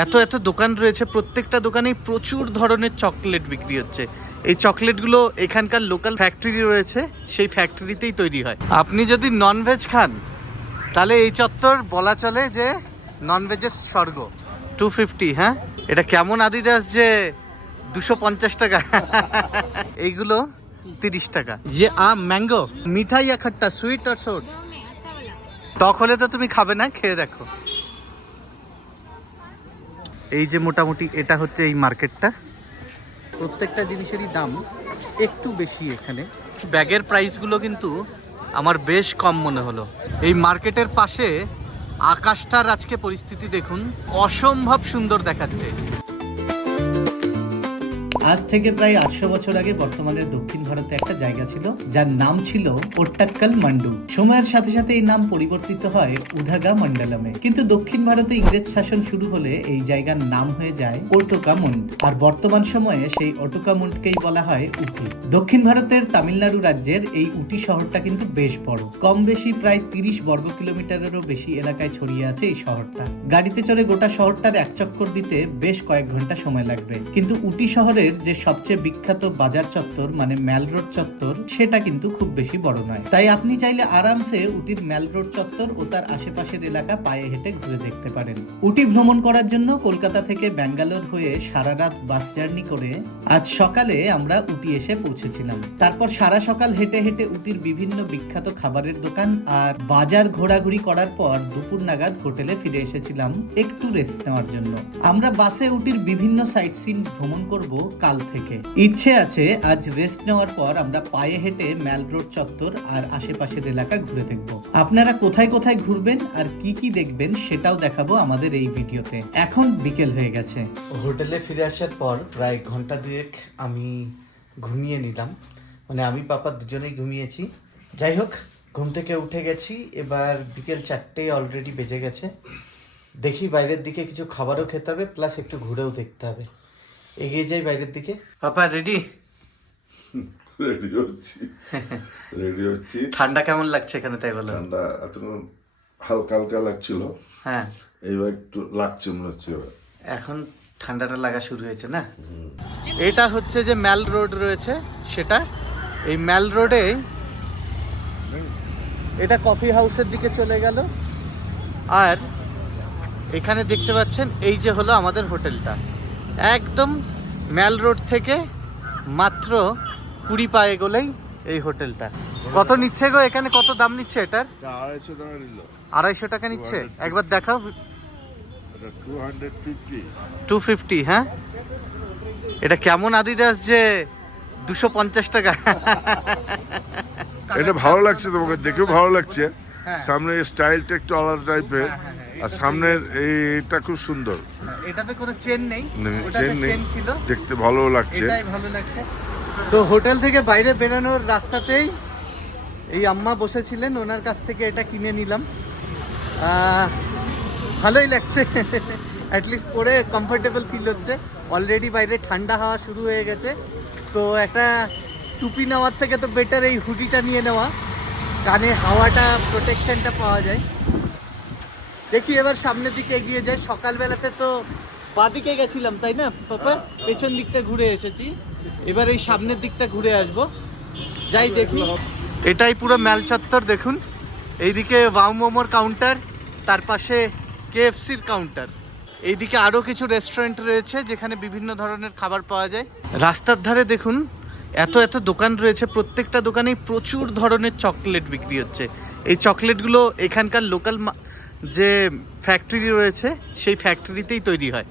এত এত দোকান রয়েছে, প্রত্যেকটা দোকানেই প্রচুর ধরনের চকলেট বিক্রি হচ্ছে। এই চকলেটগুলো এখানকার লোকাল ফ্যাক্টরি রয়েছে, সেই ফ্যাক্টরিতেই তৈরি হয়। আপনি যদি ননভেজ খান তাহলে এই চত্বর বলা চলে যে ননভেজের স্বর্গ। 250, হ্যাঁ? এটা কেমন আদিদাস যে 250 টাকা। এইগুলো 30 টাকা। যে ম্যাঙ্গো মিঠা ইয়া খট্টা, সুইট আর সোট? টক হলে তো তুমি খাবে না, খেয়ে দেখো। এই যে মোটামুটি এটা হচ্ছে এই মার্কেটটা। প্রত্যেকটা জিনিসেরই দাম একটু বেশি এখানে। ব্যাগের প্রাইসগুলো কিন্তু আমার বেশ কম মনে হলো। এই মার্কেটের পাশে আকাশটার আজকে পরিস্থিতি দেখুন, অসম্ভব সুন্দর দেখাচ্ছে। আজ থেকে প্রায় 800 বছর আগে বর্তমানের দক্ষিণ ভারতে একটা জায়গা ছিল যার নাম ছিল ওট্টাক্কাল মান্ডু। সময়ের সাথে সাথে এই নাম পরিবর্তিত হয় উধাগা মন্ডলমে। কিন্তু দক্ষিণ ভারতে ইংরেজ শাসন শুরু হলে এই জায়গার নাম হয়ে যায় ওটোকামুন্ড। আর বর্তমান সময়ে সেই ওটোকামুন্ডকেই বলা হয় উটি। দক্ষিণ ভারতের তামিলনাড়ু রাজ্যের এই উটি শহরটা কিন্তু বেশ বড়, কম বেশি প্রায় 30 বর্গ কিলোমিটারেরও বেশি এলাকায় ছড়িয়ে আছে এই শহরটা। গাড়িতে চড়ে গোটা শহরটার এক চক্কর দিতে বেশ কয়েক ঘন্টা সময় লাগবে। কিন্তু উটি শহরের যে সবচেয়ে বিখ্যাত বাজার চত্বর মানে ম্যাল রোড চত্বর, সেটা কিন্তু খুব বেশি বড় নয়। তাই আপনি চাইলে আরামসে উটির ম্যাল রোড চত্বর ও তার আশেপাশের এলাকা পায়ে হেঁটে ঘুরে দেখতে পারেন। উটি ভ্রমণ করার জন্য কলকাতা থেকে ব্যাঙ্গালোর হয়ে সারা রাত বাস জার্নি করে আজ সকালে আমরা উটি এসে পৌঁছেছিলাম। তারপর সারা সকাল হেঁটে হেঁটে উটির বিভিন্ন বিখ্যাত খাবারের দোকান আর বাজার ঘোরাঘুরি করার পর দুপুর নাগাদ হোটেলে ফিরে এসেছিলাম একটু রেস্ট নেওয়ার জন্য। আমরা বাসে উটির বিভিন্ন সাইট সিন ভ্রমণ করব কাল থেকে। ইচ্ছে আছে আজ রেস্ট নেওয়ার পর আমরা পায়ে হেঁটে ম্যাল রোড চত্বর আর আশেপাশের এলাকা ঘুরে দেখব। আপনারা কোথায় কোথায় ঘুরবেন আর কি কি দেখবেন সেটাও দেখাবো আমাদের এই ভিডিওতে। এখন বিকেল হয়ে গেছে। হোটেলে ফিরে আসার পর প্রায় ঘন্টা দুয়েক আমি ঘুমিয়ে নিলাম, মানে আমি পাপা দুজনেই ঘুমিয়েছি। যাই হোক, ঘুম থেকে উঠে গেছি, এবার বিকেল 4টে অলরেডি বেজে গেছে। দেখি বাইরের দিকে কিছু খাবারও খেতে হবে, প্লাস একটু ঘুরেও দেখতে হবে। এগিয়ে যাই বাইরের দিকে। পাপা রেডি? রেডি হচ্ছি। ঠান্ডা কেমন লাগছে এখানে? তাই বলো। ঠান্ডা এতক্ষণ হালকা হালকা লাগছিল, হ্যাঁ এইবার একটু লাগছে মনে হচ্ছে। এখন ঠান্ডাটা লাগা শুরু হয়েছে না? এটা হচ্ছে যে ম্যাল রোড রয়েছে সেটা। এই ম্যাল রোডে এটা কফি হাউসের দিকে চলে গেল। আর এখানে দেখতে পাচ্ছেন এই যে হলো আমাদের হোটেলটা, একদম ম্যাল রোড থেকে মাত্র 20 পা এগোলেই এই হোটেলটা। কত নিচ্ছে গো এখানে? কত দাম নিচ্ছে এটার? 250 টাকা নিল। 250 টাকা নিচ্ছে? একবার দেখাও। 250। 250, হ্যাঁ? এটা কেমন আদিদাস যে 250 টাকা? এটা ভালো লাগছে, তোমাকে দেখেও ভালো লাগছে। সামনের স্টাইলটা একটু আলাদা টাইপের, আর সামনের এইটা খুব সুন্দর। এটাতে কোনো চেন নেই, চেন নেই, ছিল। দেখতে ভালো লাগছে। এটাই ভালো লাগছে। তো হোটেল থেকে বাইরে বেরোনোর রাস্তাতেই এই আম্মা বসেছিলেন, ওনার কাছ থেকে এটা কিনে নিলাম। ভালোই লাগছে, অ্যাটলিস্ট পরে কমফোর্টেবল ফিল হচ্ছে। অলরেডি বাইরে ঠান্ডা হাওয়া শুরু হয়ে গেছে, তো একটা টুপি নেওয়ার থেকে তো বেটার এই হুডিটা নিয়ে নেওয়া, কানে হাওয়াটা প্রোটেকশনটা পাওয়া যায়। দেখি এবার সামনের দিকে এগিয়ে যায়। সকালবেলাতে তো বাদিকে গেছিলাম তাই না পাপা? পেছন দিকটা ঘুরে এসেছি, এবার এই সামনের দিকটা ঘুরে আসব। যাই দেখি। এটাই পুরো ম্যাল চত্বর দেখুন। এইদিকে ওয়াও মোমোর কাউন্টার, তার পাশে কেএফসির কাউন্টার। এইদিকে আরও কিছু রেস্টুরেন্ট রয়েছে যেখানে বিভিন্ন ধরনের খাবার পাওয়া যায়। রাস্তার ধারে দেখুন এত এত দোকান রয়েছে, প্রত্যেকটা দোকানেই প্রচুর ধরনের চকলেট বিক্রি হচ্ছে। এই চকলেটগুলো এখানকার লোকাল যে ফ্যাক্টরি রয়েছে সেই ফ্যাক্টরিতেই তৈরি হয়।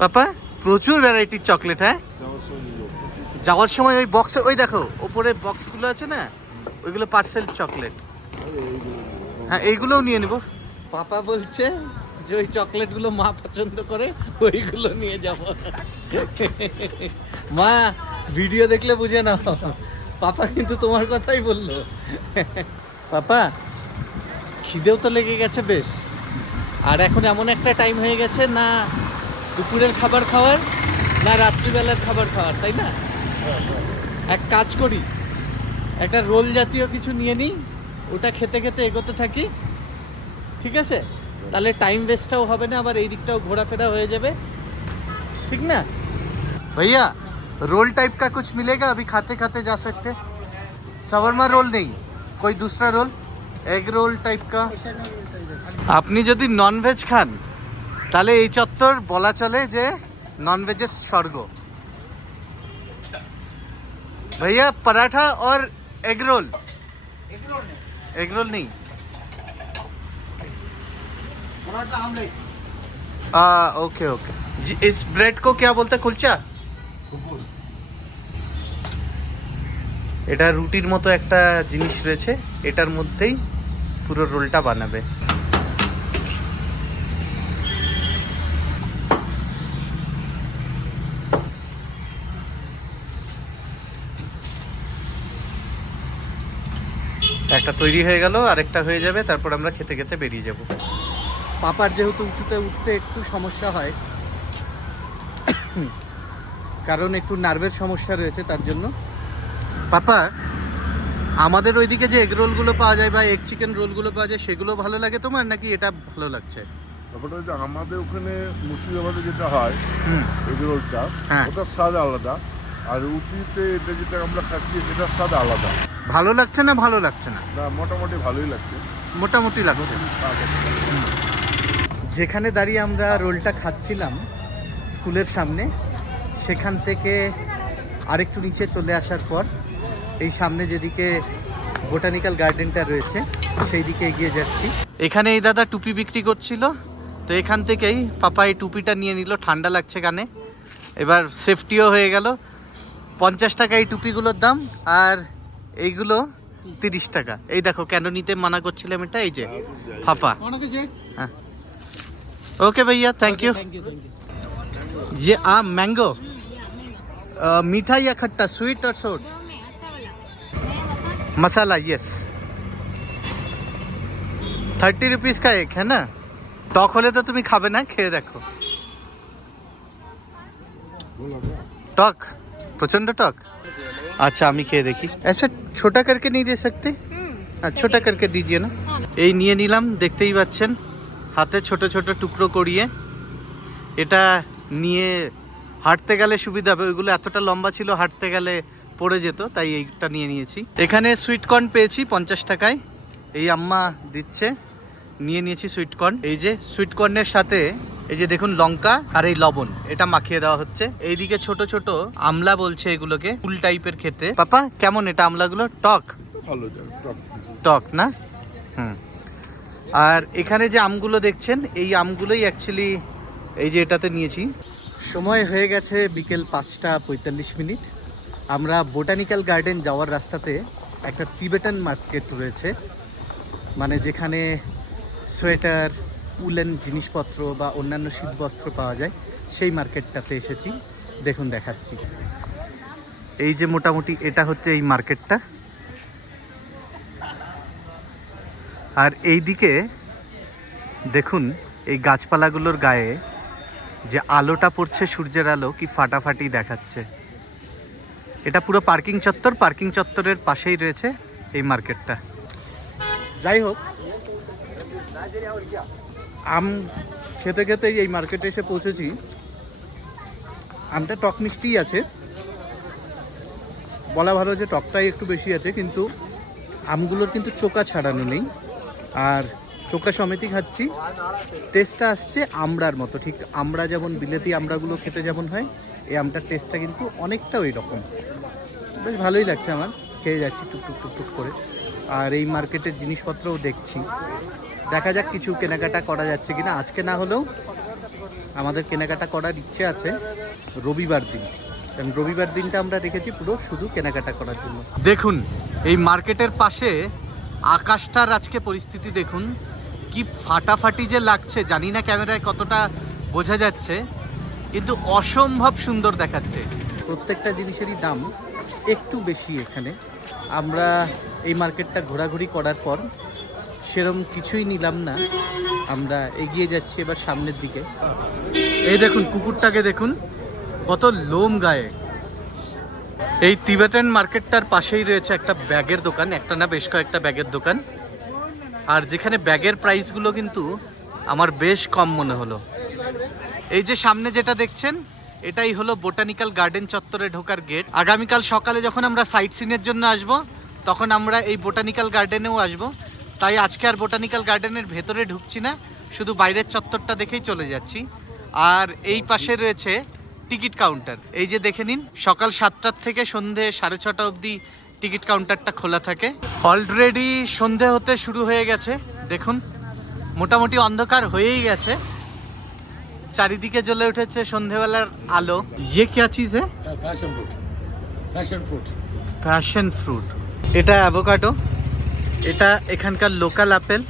পাপা প্রচুর ভ্যারাইটির চকলেট, হ্যাঁ? যাওয়ার সময় ওই বক্সে, ওই দেখো ওপরে বক্সগুলো আছে না, ওইগুলো পার্সেল চকলেট। হ্যাঁ, এইগুলোও নিয়ে নেব। পাপা বলছে যে ওই চকলেটগুলো মা পছন্দ করে, ওইগুলো নিয়ে যাব। মা ভিডিও দেখলে বুঝে নাও, পাপা কিন্তু তোমার কথাই বললো। পাপা খিদেও তো লেগে গেছে বেশ, আর এখন এমন একটা টাইম হয়ে গেছে না দুপুরের খাবার খাওয়ার না রাত্রিবেলার খাবার খাওয়ার, তাই না? এক কাজ করি, একটা রোল জাতীয় কিছু নিয়ে নিই, ওটা খেতে খেতে এগোতে থাকি, ঠিক আছে? তাহলে টাইম वेस्टটাও হবে না, আবার এই দিকটাও ঘোরাফেরা হয়ে যাবে, ठीक ना भैया? रोल टाइप का कुछ मिलेगा? अभी खाते खाते जा सकते। शवरमा रोल नहीं, कोई दूसरा रोल, एग रोल टाइप का। আপনি যদি নন ভেজ খান তাহলে এই চত্বর বলা চলে যে নন ভেজের স্বর্গ। भैया पराठा और एग रोल। एग रोल नहीं, पराठा आमलेट। ओके ओके जी। इस ब्रेड को क्या बोलते हैं? कुलचा। এটা রুটির মতো একটা জিনিস রয়েছে, এটার মধ্যেই পুরো রোলটা বানাবে। একটা তৈরি হয়ে গেল, আরেকটা হয়ে যাবে, তারপর আমরা খেতে খেতে বেরিয়ে যাব। পাপার যেহেতু উঁচুতে উঠতে একটু সমস্যা হয়, কারণ একটু নার্ভের সমস্যা রয়েছে, তার জন্য। পাপা, আমাদের ওইদিকে যে এগ রোলগুলো পাওয়া যায় বা এগ চিকেন রোলগুলো পাওয়া যায়, সেগুলো ভালো লাগে তোমার, নাকি এটা ভালো লাগছে? ব্যাপারটা হচ্ছে আমাদের ওখানে মুর্শিদাবাদে যেটা হয় এগ রোলটা, হ্যাঁ। ওটার স্বাদ আলাদা, আর উটিতে এটা যেটা আমরা খাচ্ছি এটার স্বাদ আলাদা। ভালো লাগছে না ভালো লাগছে না? না, মোটামুটি ভালোই লাগছে। মোটামুটি লাগছে। যেখানে দাঁড়িয়ে আমরা রোলটা খাচ্ছিলাম স্কুলের সামনে, সেখান থেকে আরেকটু নিচে চলে আসার পর এই সামনে যেদিকে বোটানিক্যাল গার্ডেনটা রয়েছে সেই দিকে এগিয়ে যাচ্ছি। এখানে এই দাদা টুপি বিক্রি করছিল, তো এখান থেকেই পাপা এই টুপিটা নিয়ে নিল, ঠান্ডা লাগছে কানে, এবার সেফটিও হয়ে গেল। 50 টাকা এই টুপিগুলোর দাম, আর এইগুলো 30 টাকা। এই দেখো কেন নিতে মানা করছিলাম, এটা এই যে পাপা। হ্যাঁ, ओके भैया, थैंक यू। ये आम मैंगो मीठा या खट्टा, स्वीट और सोट? मसाला, यस। 30 रुपीज़ का एक है ना। टॉक होले तो तुम्हें खाबे ना, खेয়ে देखो। टॉक प्रचंड टॉक। अच्छा আমি খেয়ে দেখি। ऐसे छोटा करके नहीं दे सकते? छोटा करके दीजिए ना। এই নিয়ে নিলাম, দেখতেই পাচ্ছেন হাতে ছোট ছোট টুকরো করিয়ে। এটা নিয়ে হাঁটতে গেলে সুবিধা হবে, ওইগুলো এতটা লম্বা ছিল হাঁটতে গেলে পড়ে যেত, তাই এইটা নিয়ে নিয়েছি। এখানে সুইট কর্ন পেয়েছি 50 টাকায়, এই আম্মা দিচ্ছে, নিয়ে নিয়েছি সুইট কর্ন। এই যে সুইট কর্নের সাথে এই যে দেখুন লঙ্কা আর এই লবণ, এটা মাখিয়ে দেওয়া হচ্ছে। এইদিকে ছোট ছোট আমলা বলছে এগুলোকে, ফুল টাইপের খেতে। পাপা কেমন এটা আমলাগুলো? টক? ভালো টক না? হুম। আর এখানে যে আমগুলো দেখছেন, এই আমগুলোই অ্যাকচুয়ালি এই যে এটাতে নিয়েছি। সময় হয়ে গেছে বিকেল 5:45। আমরা বোটানিক্যাল গার্ডেন যাওয়ার রাস্তাতে একটা টিবেটান মার্কেট রয়েছে, মানে যেখানে সোয়েটার, উলেন জিনিসপত্র বা অন্যান্য শীতবস্ত্র পাওয়া যায়, সেই মার্কেটটাতে এসেছি। দেখুন দেখাচ্ছি, এই যে মোটামুটি এটা হচ্ছে এই মার্কেটটা। আর এই দিকে দেখুন এই গাছপালাগুলোর গায়ে যে আলোটা পড়ছে, সূর্যের আলো, কি ফাটাফাটি দেখাচ্ছে। এটা পুরো পার্কিং চত্বর, পার্কিং চত্বরের পাশেই রয়েছে এই মার্কেটটা। যাই হোক, আম খেতে খেতেই এই মার্কেটে এসে পৌঁছেছি। আমটা টক মিষ্টিই আছে, বলা ভালো যে টকটাই একটু বেশি আছে, কিন্তু আমগুলোর কিন্তু চোকা ছাড়ানো নেই, আর চোকা সমেতই খাচ্ছি। টেস্টটা আসছে আমড়ার মতো, ঠিক আমরা যেমন বিলেতি আমড়াগুলো খেতে যেমন হয়, এই আমটার টেস্টটা কিন্তু অনেকটা ওই রকম। বেশ ভালোই লাগছে আমার, খেয়ে যাচ্ছি টুকটুক টুকটুক করে। আর এই মার্কেটের জিনিসপত্রও দেখছি, দেখা যাক কিছু কেনাকাটা করা যাচ্ছে কিনা। আজকে না হলেও আমাদের কেনাকাটা করার ইচ্ছে আছে রবিবার দিন, কারণ রবিবার দিনটা আমরা রেখেছি পুরো শুধু কেনাকাটা করার জন্য। দেখুন এই মার্কেটের পাশে আকাশটার আজকে পরিস্থিতি দেখুন, কি ফাটাফাটি যে লাগছে, জানি না ক্যামেরায় কতটা বোঝা যাচ্ছে, কিন্তু অসম্ভব সুন্দর দেখাচ্ছে। প্রত্যেকটা জিনিসেরই দাম একটু বেশি এখানে। আমরা এই মার্কেটটা ঘোরাঘুরি করার পর সেরকম কিছুই নিলাম না, আমরা এগিয়ে যাচ্ছি এবার সামনের দিকে। এই দেখুন কুকুরটাকে দেখুন, কত লোম গায়ে। এই তিবেটান মার্কেটটার পাশেই রয়েছে একটা ব্যাগের দোকান, একটা না বেশ কয়েকটা ব্যাগের দোকান। আর যেখানে ব্যাগের প্রাইসগুলো কিন্তু আমার বেশ কম মনে হলো। এই যে সামনে যেটা দেখছেন এটাই হলো বোটানিক্যাল গার্ডেন চত্বরে ঢোকার গেট। আগামীকাল সকালে যখন আমরা সাইট সিনের জন্য আসব তখন আমরা এই বোটানিক্যাল গার্ডেনেও আসব, তাই আজকে আর বোটানিক্যাল গার্ডেনের ভেতরে ঢুকছি না, শুধু বাইরের চত্বরটা দেখেই চলে যাচ্ছি। আর এই পাশে রয়েছে টিকিট কাউন্টার। এই যে দেখে নিন, সকাল 7টার থেকে সন্ধে 6:30 অবধি টিকিট কাউন্টারটা খোলা থাকে। অলরেডি সন্ধে হতে শুরু হয়ে গেছে, দেখুন মোটামুটি অন্ধকার হয়েই গেছে, চারিদিকে জ্বলে উঠেছে সন্ধেবেলার আলো। ये क्या चीज है? Passion fruit. এটা অ্যাভোকাডো, এটা এখানকার লোকাল আপেল,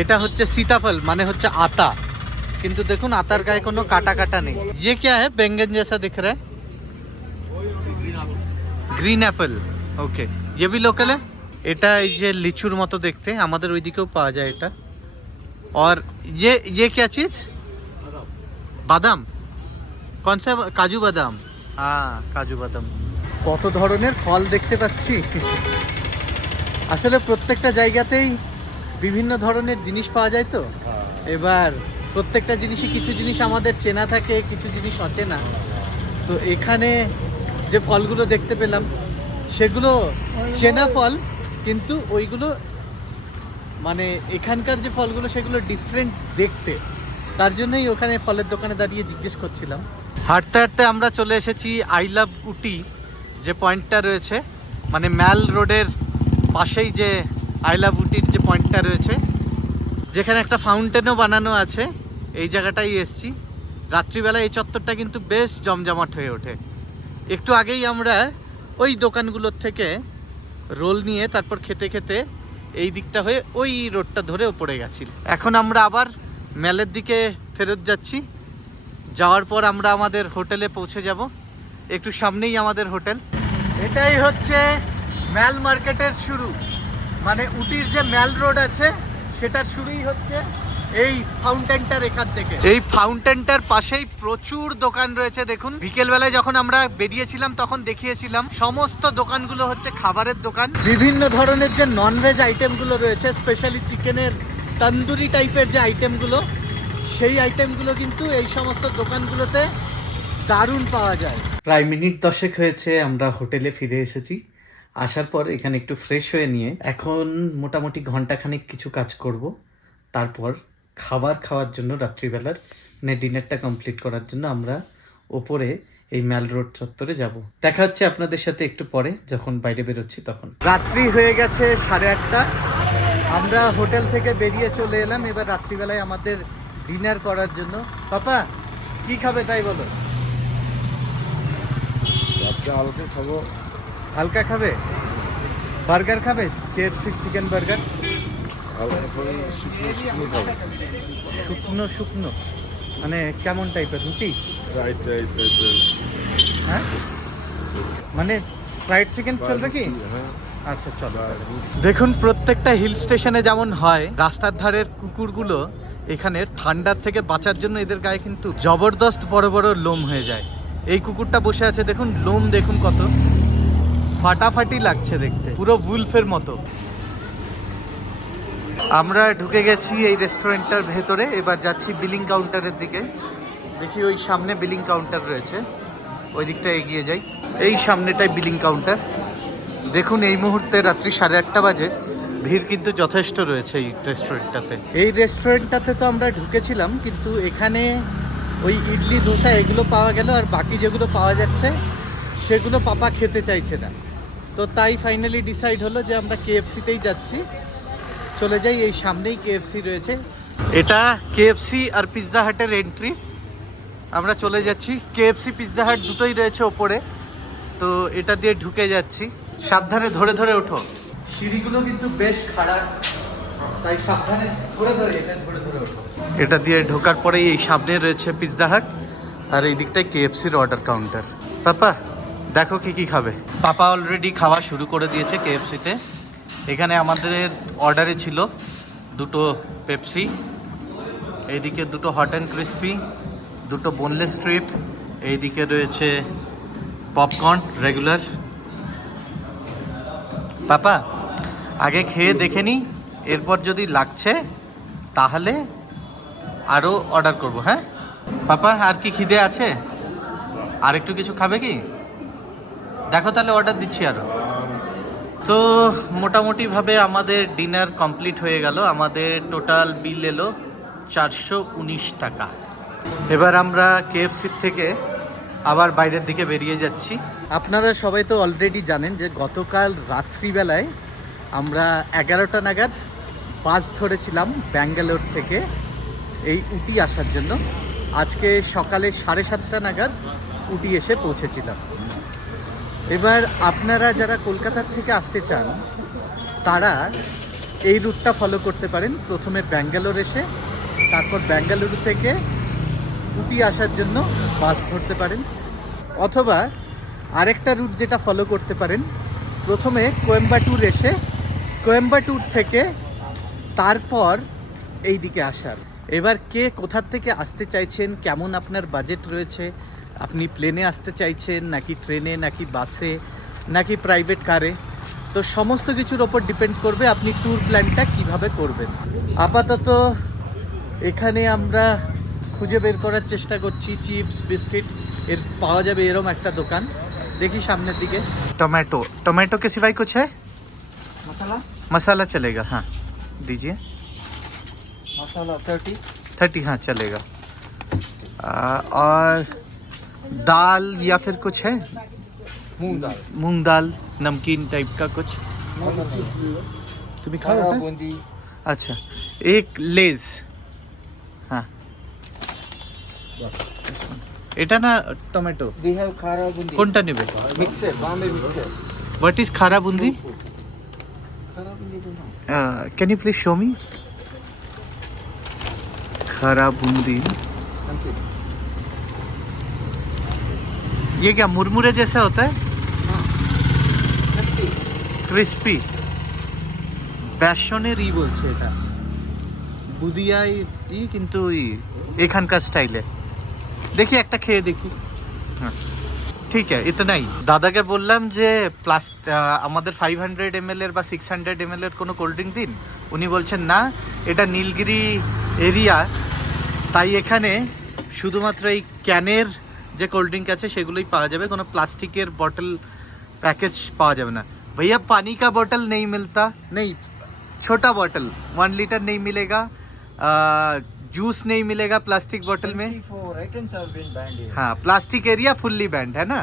এটা হচ্ছে সীতাফল মানে হচ্ছে আতা, কিন্তু দেখুন আতার গায়ে কোনো কাটা কাটা নেই। ये क्या है? बैंगन जैसा दिख रहा है, গ্রিন অ্যাপেল। ওকে, ये भी लोकल है। এটা এই যে লিচুর মতো দেখতে, আমাদের ওইদিকেও পাওয়া যায় এটা। और ये क्या चीज? বাদাম। কোন সা? কাজু বাদাম। হ্যাঁ, কাজু বাদাম। কত ধরনের ফল দেখতে পাচ্ছি। আসলে প্রত্যেকটা জায়গাতেই বিভিন্ন ধরনের জিনিস পাওয়া যায়, তো এবার প্রত্যেকটা জিনিসই, কিছু জিনিস আমাদের চেনা থাকে, কিছু জিনিস অচেনা। তো এখানে যে ফলগুলো দেখতে পেলাম সেগুলো চেনা ফল, কিন্তু ওইগুলো মানে এখানকার যে ফলগুলো সেগুলো ডিফারেন্ট দেখতে, তার জন্যই ওখানে ফলের দোকানে দাঁড়িয়ে জিজ্ঞেস করছিলাম। হাঁটতে হাঁটতে আমরা চলে এসেছি আই লাভ উটি যে পয়েন্টটা রয়েছে, মানে ম্যাল রোডের পাশেই যে আই লাভ উটির যে পয়েন্টটা রয়েছে, যেখানে একটা ফাউন্টেনও বানানো আছে, এই জায়গাটাই এসছি। রাত্রিবেলা এই চত্বরটা কিন্তু বেশ জমজমাট হয়ে ওঠে। একটু আগেই আমরা ওই দোকানগুলোর থেকে রোল নিয়ে তারপর খেতে খেতে এই দিকটা হয়ে ওই রোডটা ধরে ওপরে গেছি। এখন আমরা আবার ম্যালের দিকে ফেরত যাচ্ছি। যাওয়ার পর আমরা আমাদের হোটেলে পৌঁছে যাব, একটু সামনেই আমাদের হোটেল। এটাই হচ্ছে ম্যাল মার্কেটের শুরু, মানে উটির যে ম্যাল রোড আছে সেটার শুরুই হচ্ছে এই ফাউন্টেনটার এখান থেকে। এই ফাউন্টেনটার পাশেই প্রচুর দোকান রয়েছে। দেখুন, বিকেলবেলায় যখন আমরা বেরিয়েছিলাম তখন দেখিয়েছিলাম সমস্ত দোকানগুলো হচ্ছে খাবারের দোকান। বিভিন্ন ধরনের যে ননভেজ আইটেমগুলো রয়েছে, স্পেশালি চিকেনের তন্দুরি টাইপের যে আইটেমগুলো, সেই আইটেমগুলো কিন্তু এই সমস্ত দোকানগুলোতে দারুণ পাওয়া যায়। প্রায় মিনিট 10 হয়েছে আমরা হোটেলে ফিরে এসেছি। আসার পর এখানে একটু ফ্রেশ হয়ে নিয়ে এখন মোটামুটি ঘন্টাখানেক কিছু কাজ করব, তারপর খাওয়ার জন্য রাত্রিবেলার মানে ডিনারটা কমপ্লিট করার জন্য আমরা ওপরে এই ম্যাল রোড চত্বরে যাব। দেখা হচ্ছে আপনাদের সাথে একটু পরে যখন বাইরে বেরোচ্ছি তখন। রাত্রি হয়ে গেছে 8:30, আমরা হোটেল থেকে বেরিয়ে চলে এলাম এবার রাত্রিবেলায় আমাদের ডিনার করার জন্য। পাপা কি খাবে তাই বলো? হালকা খাবো। হালকা খাবে? বার্গার খাবে? KFC chicken burger? শুকনো শুকনো মানে কেমন টাইপের? রুটি? হ্যাঁ, মানে ফ্রাইড চিকেন চলবে কি? আচ্ছা চলো। দেখুন, প্রত্যেকটা হিল স্টেশনে যেমন হয়, রাস্তার ধারের কুকুরগুলো এখানে ঠান্ডার থেকে বাঁচার জন্য এদের গায়ে কিন্তু জবরদস্ত বড় বড় লোম হয়ে যায়। এই কুকুরটা বসে আছে, দেখুন লোম দেখুন কত ফাটাফাটি লাগছে দেখতে, পুরো উলফের মতো। আমরা ঢুকে গেছি এই রেস্টুরেন্টটার ভেতরে, এবার যাচ্ছি বিলিং কাউন্টারের দিকে। দেখি ওই সামনে বিলিং কাউন্টার রয়েছে, ওই দিকটা এগিয়ে যাই। এই সামনেটাই বিলিং কাউন্টার। দেখুন, এই মুহূর্তে রাত্রি 8:30 বাজে, ভিড় কিন্তু যথেষ্ট রয়েছে এই রেস্টুরেন্টটাতে। এই রেস্টুরেন্টটাতে তো আমরা ঢুকেছিলাম, কিন্তু এখানে ওই ইডলি ধোসা এগুলো পাওয়া গেল, আর বাকি যেগুলো পাওয়া যাচ্ছে সেগুলো পাপা খেতে চাইছে না। তো তাই ফাইনালি ডিসাইড হলো যে আমরা কেএফসিতেই যাচ্ছি। চলে যাই, এই সামনেই কেএফসি রয়েছে। এটা কেএফসি আর পিৎজা হাটের এন্ট্রি। আমরা চলে যাচ্ছি, কেএফসি পিৎজা হাট দুটোই রয়েছে ওপরে, তো এটা দিয়ে ঢুকে যাচ্ছি। সাবধানে ধরে ধরে ওঠো, সিঁড়িগুলো কিন্তু বেশ খাড়া, তাই সাবধানে ধরে ধরে ওঠো। এটা দিয়ে ঢোকার পরেই এই সামনে রয়েছে পিৎজা হাট, আর এই দিকটায় কেএফসির অর্ডার কাউন্টার। পাপা দেখো কি কি খাবে। পাপা অলরেডি খাওয়া শুরু করে দিয়েছে কেএফসিতে। এখানে আমাদের অর্ডারে ছিল 2 পেপসি, এইদিকে 2 hot and crispy, 2 boneless strip, এইদিকে রয়েছে পপকর্ন রেগুলার। পাপা আগে খেয়ে দেখে নি, এরপর যদি লাগছে তাহলে আরও অর্ডার করব, হ্যাঁ পাপা? আর কি খিদে আছে? আর একটু কিছু খাবে কি? দেখো তাহলে অর্ডার দিচ্ছি আরও। তো মোটামুটিভাবে আমাদের ডিনার কমপ্লিট হয়ে গেল। আমাদের টোটাল বিল এলো 419 টাকা। এবার আমরা কেএফসি থেকে আবার বাইরের দিকে বেরিয়ে যাচ্ছি। আপনারা সবাই তো অলরেডি জানেন যে গতকাল রাত্রিবেলায় আমরা 11টা নাগাদ বাস ধরেছিলাম ব্যাঙ্গালোর থেকে এই উটি আসার জন্য। আজকে সকালে 7:30 নাগাদ উটি এসে পৌঁছেছিলাম। এবার আপনারা যারা কলকাতার থেকে আসতে চান তারা এই রুটটা ফলো করতে পারেন। প্রথমে ব্যাঙ্গালোর এসে তারপর ব্যাঙ্গালুরু থেকে উটি আসার জন্য বাস ধরতে পারেন, অথবা আরেকটা রুট যেটা ফলো করতে পারেন, প্রথমে কোয়েম্বাটুর এসে কোয়েম্বাটুর থেকে তারপর এই দিকে আসার। এবার কে কোথার থেকে আসতে চাইছেন, কেমন আপনার বাজেট রয়েছে, আপনি প্লেনে আসতে চাইছেন নাকি ট্রেনে নাকি বাসে নাকি প্রাইভেট কারে, তো সমস্ত কিছুর ওপর ডিপেন্ড করবে আপনি ট্যুর প্ল্যানটা কিভাবে করবেন। আপাতত এখানে আমরা খুঁজে বের করার চেষ্টা করছি চিপস বিস্কিট এর পাওয়া যাবে এরম একটা দোকান। দেখি সামনের দিকে। टोमेटो टोमेटो के सिवाय कुछ है? मसाला मसाला चलेगा, हाँ दीजिए। मसाला 30 हाँ चलेगा। और दाल या फिर कुछ है? मूंग दाल नमकीन टाइप का कुछ तुम्हें खाओ? बूंदी अच्छा एक लेज, हाँ এটা না tomato we have khara bundi কোনটা নেবে? mixer bombay mixer what is khara boondi? khara bundi do not can you please show me khara boondi? ये क्या मुरमुरे जैसा होता है? ক্রিস্পি বেসনের ই বলছে এটা, বুদিয়াই ই কিন্তু এখানকার স্টাইলে। দেখি একটা খেয়ে দেখি। হ্যাঁ ঠিক আছে, ইতনাই। দাদাকে বললাম যে আমাদের 500 ml এর বা 600 ml এর কোনো কোল্ড ড্রিঙ্ক দিন। উনি বলছেন না, এটা নীলগিরি এরিয়া, তাই এখানে শুধুমাত্র এই ক্যানের যে কোল্ড ড্রিঙ্ক আছে সেগুলোই পাওয়া যাবে, কোনো প্লাস্টিকের বটল पैकेज पावा जाए ना। भैया पानी का बोतल नहीं मिलता? नहीं, छोटा बोतल 1 लीटर नहीं मिलेगा, जूस नहीं मिलेगा प्लास्टिक बोतल में। 24 items have been banned here हाँ প্লাস্টিক এরিয়া ফুললি ব্যান্ড, है না?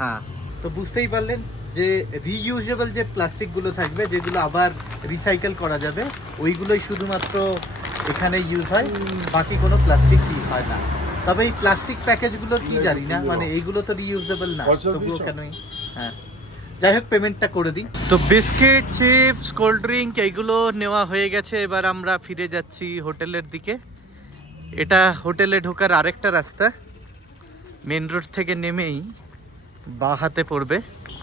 হ্যাঁ, তো বুঝতেই পারলেন যে রিইউজেবল যে প্লাস্টিকগুলো থাকবে যেগুলো আবার রিসাইকেল করা যাবে ওইগুলোই শুধুমাত্র এখানে ইউজ হয়, বাকি কোনো প্লাস্টিক ইউজ হয় না। তবে এই প্লাস্টিক প্যাকেজগুলো কি জানি না, মানে এইগুলো তো রিইউজেবল না, তবুও কেনই। হ্যাঁ যাই হোক, পেমেন্টটা করে দিই। তো বিস্কিট চিপস কোল্ড ড্রিঙ্ক এইগুলো নেওয়া হয়ে গেছে। এবার আমরা ফিরে যাচ্ছি হোটেলের দিকে। এটা হোটেলে ঢোকার আরেকটা রাস্তা, মেন রোড থেকে নেমেই বাঁ হাতে পড়বে।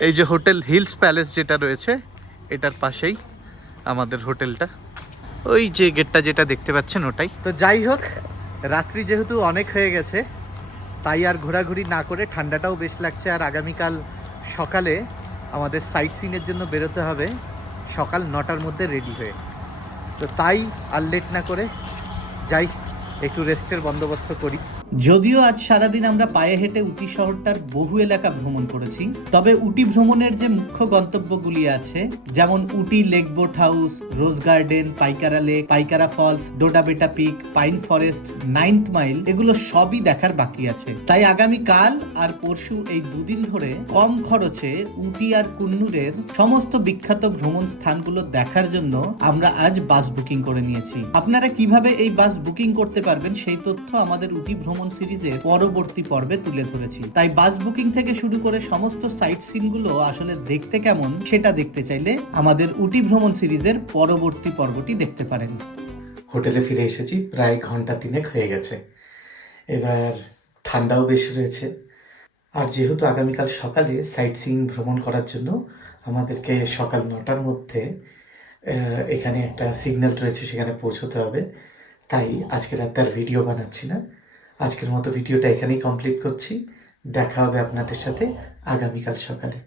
এই যে হোটেল হিলস প্যালেস যেটা রয়েছে এটার পাশেই আমাদের হোটেলটা, ওই যে গেটটা যেটা দেখতে পাচ্ছেন ওটাই। তো যাই হোক, রাত্রি যেহেতু অনেক হয়ে গেছে তাই আর ঘোরাঘুরি না করে, ঠান্ডাটাও বেশ লাগছে, আর আগামীকাল সকালে আমাদের সাইট সিনের জন্য বেরোতে হবে সকাল 9টার মধ্যে রেডি হয়ে। তো তাই আর লেট না করে যাই, একটু রেস্টের বন্দোবস্ত করি। যদিও আজ সারাদিন আমরা পায়ে হেঁটে উটি শহরটার বহু এলাকা ভ্রমণ করেছি, তবে উটি ভ্রমণের যে মুখ্য গন্তব্যগুলি আছে, যেমন Ooty lake boat house, rose garden, Pykara lake, Pykara falls, Doddabetta peak, pine forest, 9th mile, এগুলো সবই দেখার বাকি আছে। তাই আগামী কাল আর পরশু এই দুদিন ধরে কম খরচে উটি আর কুন্নুরের সমস্ত বিখ্যাত ভ্রমণ স্থানগুলো দেখার জন্য আমরা আজ বাস বুকিং করে নিয়েছি। আপনারা কিভাবে এই বাস বুকিং করতে পারবেন সেই তথ্য আমাদের উটি ভ্রমণ সিরিজের পরবর্তী পর্বে তুলে ধরেছি। তাই বাস বুকিং থেকে শুরু করে সমস্ত সাইট সিনগুলো আসলে দেখতে কেমন সেটা দেখতে চাইলে আমাদের উটি ভ্রমণ সিরিজের পরবর্তী পর্বটি দেখতে পারেন। হোটেলে ফিরে এসেছি, প্রায় ঘন্টা 3 হয়ে গেছে। এবার ঠান্ডাও বেশি রয়েছে, আর যেহেতু আগামীকাল সকালে সাইট সিইং ভ্রমণ করার জন্য আমাদেরকে সকাল 9টার মধ্যে এখানে একটা সিগন্যাল রয়েছে সেখানে পৌঁছতে হবে, তাই আজকে রাতে আর ভিডিও বানাচ্ছি না। আজকের মতো ভিডিওটা এখানেই কমপ্লিট করছি। দেখা হবে আপনাদের সাথে আগামীকাল সকালে।